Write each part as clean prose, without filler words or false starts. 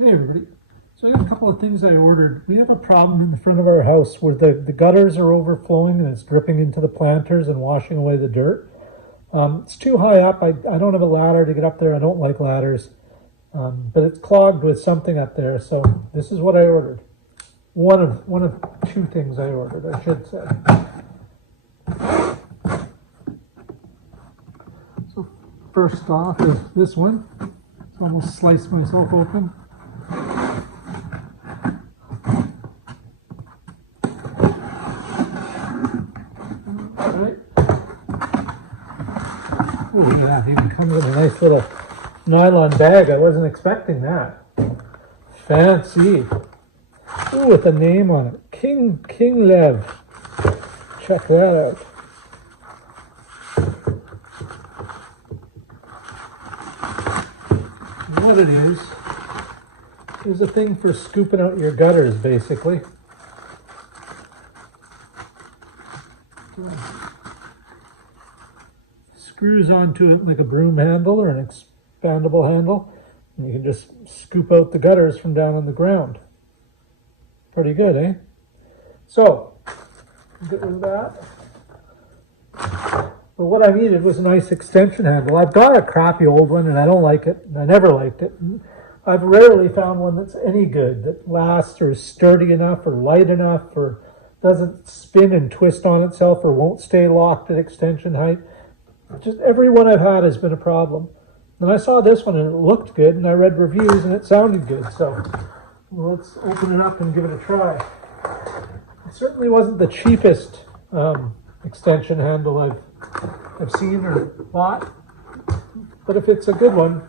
Hey everybody. So I got a couple of things I ordered. We have a problem in the front of our house where the gutters are overflowing and it's dripping into the planters and washing away the dirt. It's too high up. I don't have a ladder to get up there. I don't like ladders. But it's clogged with something up there. So this is what I ordered. One of two things I ordered, I should say. So first off is this one. It's almost sliced myself open. Right. Oh, look at that. It even comes in a nice little nylon bag. I wasn't expecting that. Fancy. Oh, with a name on it. King Lev. Check that out. What it is a thing for scooping out your gutters, basically. Screws onto it like a broom handle or an expandable handle, and you can just scoop out the gutters from down on the ground. Pretty good, eh? So, get rid of that. But what I needed was a nice extension handle. I've got a crappy old one and I don't like it. I never liked it. I've rarely found one that's any good, that lasts or is sturdy enough or light enough or doesn't spin and twist on itself or won't stay locked at extension height. Just every one I've had has been a problem. Then I saw this one and it looked good, and I read reviews and it sounded good. So let's open it up and give it a try. It certainly wasn't the cheapest extension handle I've seen or bought, but if it's a good one,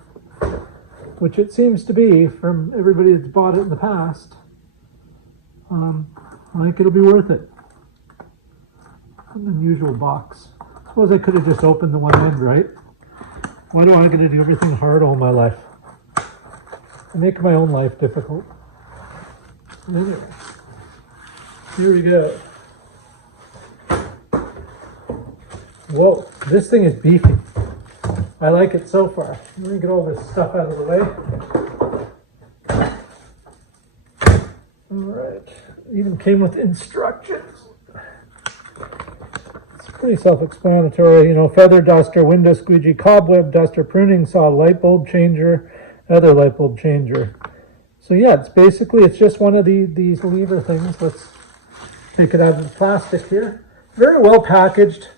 which it seems to be from everybody that's bought it in the past, I think it'll be worth it. An unusual box. Suppose I could have just opened the one end, right? Why do I get to do everything hard all my life? I make my own life difficult. Anyway, here we go. Whoa, this thing is beefy. I like it so far. Let me get all this stuff out of the way. All right, even came with instructions. Pretty self-explanatory, you know, feather duster, window squeegee, cobweb duster, pruning saw, light bulb changer, other light bulb changer. So yeah, it's just one of these lever things. Let's take it out of the plastic here. Very well packaged.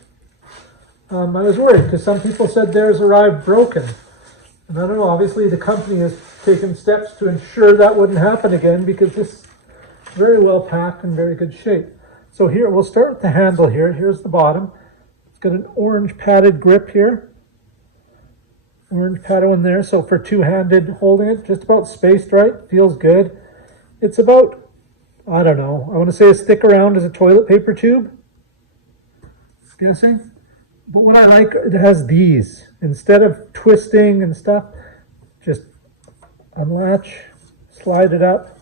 I was worried because some people said theirs arrived broken. And I don't know, obviously the company has taken steps to ensure that wouldn't happen again, because this is very well packed and very good shape. So here, we'll start with the handle here. Here's the bottom. It's got an orange padded grip here. Orange padded one there. So for two-handed holding it, just about spaced right. Feels good. It's about, I don't know, I want to say as thick around as a toilet paper tube. Guessing. But what I like, it has these. Instead of twisting and stuff, just unlatch, slide it up.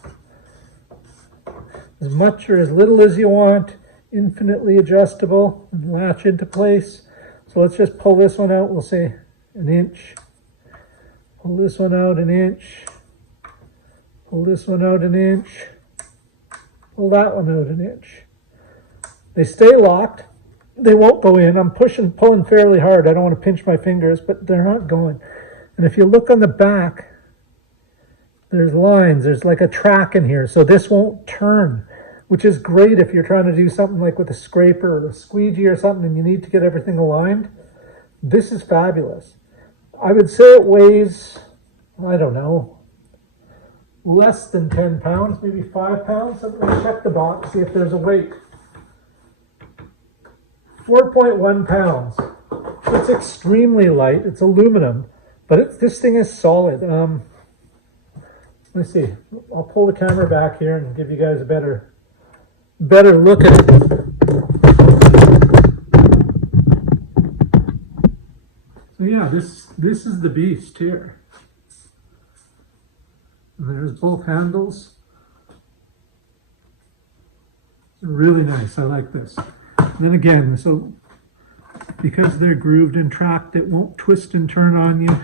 As much or as little as you want, infinitely adjustable, and latch into place. So let's just pull this one out. We'll say an inch. Pull this one out an inch. Pull this one out an inch. Pull that one out an inch. They stay locked. They won't go in. I'm pulling fairly hard. I don't want to pinch my fingers, but they're not going. And if you look on the back, there's lines. There's like a track in here. So this won't turn, which is great if you're trying to do something like with a scraper or a squeegee or something and you need to get everything aligned. This is fabulous. I would say it weighs, I don't know, less than 10 pounds, maybe 5 pounds. I'm going to check the box, see if there's a weight. 4.1 pounds. It's extremely light. It's aluminum, but this thing is solid. Let me see. I'll pull the camera back here and give you guys a better look at it. So yeah, this is the beast here. And there's both handles. Really nice. I like this. And then again, so because they're grooved and tracked, it won't twist and turn on you,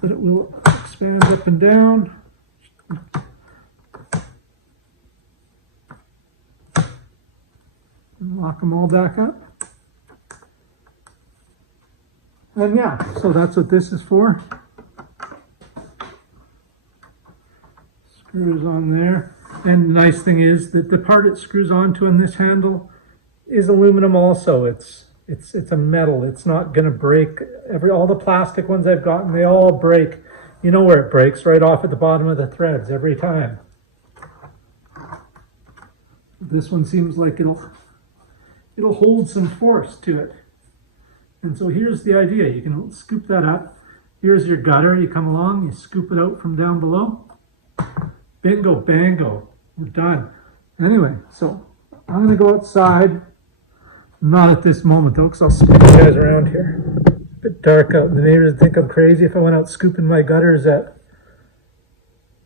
but it will expand up and down. Lock them all back up. And yeah, so that's what this is for. Screws on there. And the nice thing is that the part it screws onto on this handle is aluminum also. It's a metal. It's not gonna break. All the plastic ones I've gotten, they all break. You know where it breaks, right off at the bottom of the threads every time. This one seems like it'll hold some force to it. And so here's the idea. You can scoop that up. Here's your gutter. You come along, you scoop it out from down below. Bingo, bango. We're done. Anyway, so I'm going to go outside. Not at this moment, though, because I'll scoop you guys around here. It's a bit dark out. The neighbors would think I'm crazy if I went out scooping my gutters at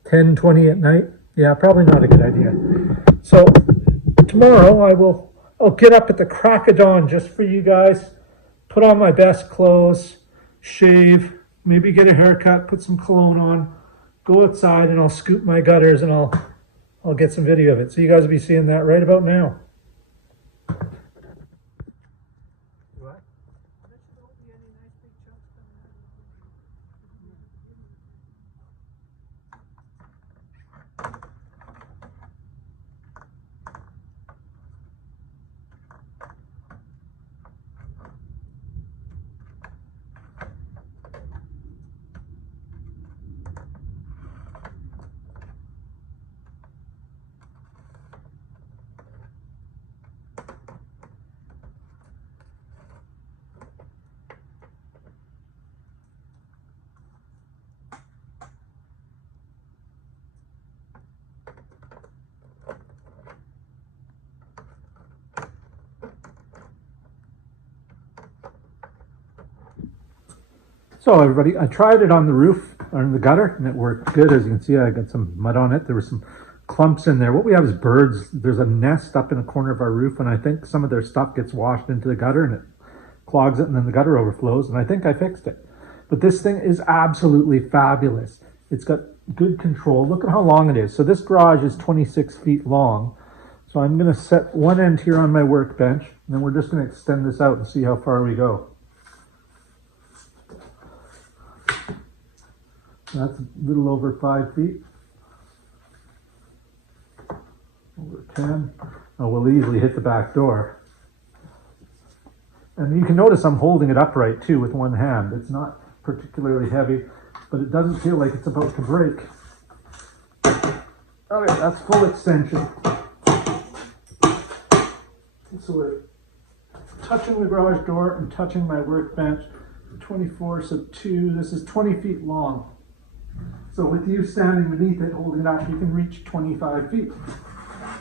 10:20 at night. Yeah, probably not a good idea. So tomorrow I'll get up at the crack of dawn just for you guys. Put on my best clothes, shave, maybe get a haircut, put some cologne on, go outside, and I'll scoop my gutters, and I'll get some video of it. So you guys will be seeing that right about now. So everybody, I tried it on the roof, or in the gutter, and it worked good. As you can see, I got some mud on it. There were some clumps in there. What we have is birds. There's a nest up in the corner of our roof, and I think some of their stuff gets washed into the gutter, and it clogs it, and then the gutter overflows, and I think I fixed it. But this thing is absolutely fabulous. It's got good control. Look at how long it is. So this garage is 26 feet long. So I'm going to set one end here on my workbench, and then we're just going to extend this out and see how far we go. That's a little over 5 feet. Over 10. Oh, we'll easily hit the back door. And you can notice I'm holding it upright too with one hand. It's not particularly heavy, but it doesn't feel like it's about to break. Okay, that's full extension. So we're touching the garage door and touching my workbench. 24, so 2, this is 20 feet long. So with you standing beneath it, holding it up, you can reach 25 feet.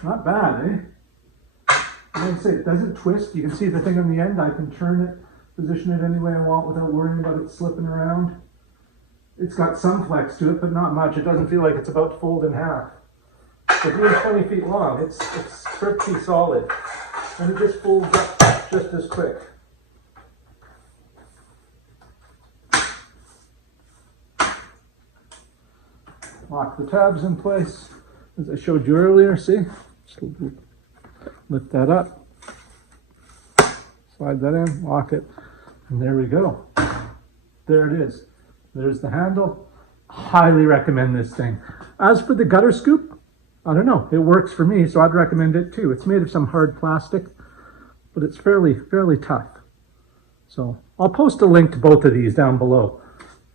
Not bad, eh? Like I say, it doesn't twist. You can see the thing on the end. I can turn it, position it any way I want without worrying about it slipping around. It's got some flex to it, but not much. It doesn't feel like it's about to fold in half. So being 20 feet long, it's pretty solid. And it just folds up just as quick. Lock the tabs in place, as I showed you earlier, see? Just lift that up, slide that in, lock it, and there we go. There it is. There's the handle. Highly recommend this thing. As for the gutter scoop, I don't know, it works for me, so I'd recommend it too. It's made of some hard plastic, but it's fairly tough. So I'll post a link to both of these down below.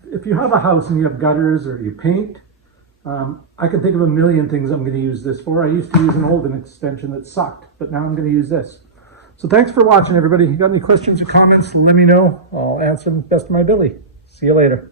If you have a house and you have gutters or you paint, I can think of a million things I'm going to use this for. I used to use an old extension that sucked, but now I'm going to use this. So thanks for watching, everybody. If you got any questions or comments, let me know. I'll answer them best of my ability. See you later.